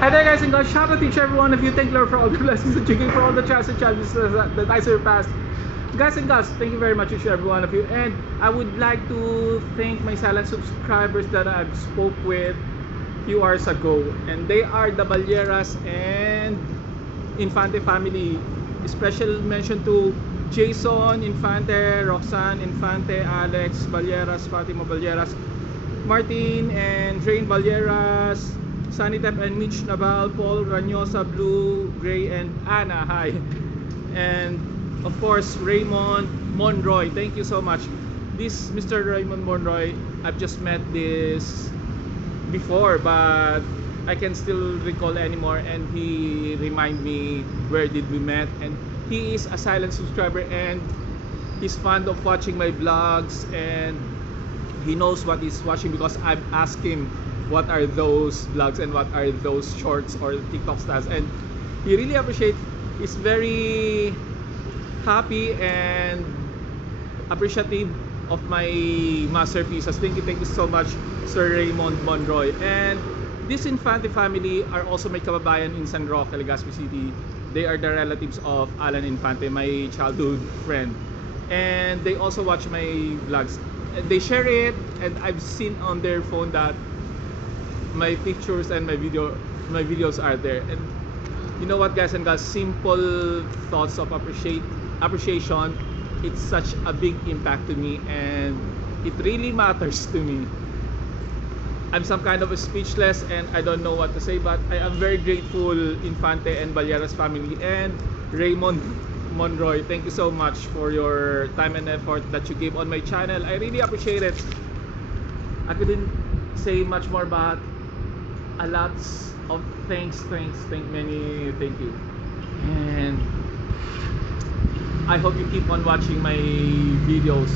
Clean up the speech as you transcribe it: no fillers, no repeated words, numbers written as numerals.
Hi there guys and girls, shout out to each every one of you. Thank you Lord for all the blessings that you gave, for all the trials and challenges that I surpassed. Guys and girls, thank you very much each every one of you. And I would like to thank my silent subscribers that I've spoke with few hours ago. And they are the Balyeras and Infante family. Special mention to Jason Infante, Roxanne Infante, Alex Balyeras, Fatima Balyeras, Martin and Drain Balyeras, Sunny Tep and Mitch Naval, Paul Ranyosa, Blue, Gray and Anna, hi. And of course Raymond Monroy, thank you so much. This Mr. Raymond Monroy, I've just met this before but I can still recall anymore, and he remind me where did we met. And he is a silent subscriber and he's fond of watching my vlogs, and he knows what he's watching because I've asked him what are those vlogs and what are those shorts or TikTok stars, and he really appreciate. He's very happy and appreciative of my masterpieces. Thank you so much, Sir Raymond Monroy. And this Infante family are also my kababayan in San Roque, Legazpi City. They are the relatives of Alan Infante, my childhood friend, and they also watch my vlogs. And they share it, and I've seen on their phone that my pictures and my videos are there. And you know what guys and girls, simple thoughts of appreciation, it's such a big impact to me and it really matters to me. I'm some kind of a speechless and I don't know what to say, but I am very grateful Infante and Balyeras family and Raymond Monroy. Thank you so much for your time and effort that you gave on my channel. I really appreciate it. I couldn't say much more, but a lot of thank you. And I hope you keep on watching my videos.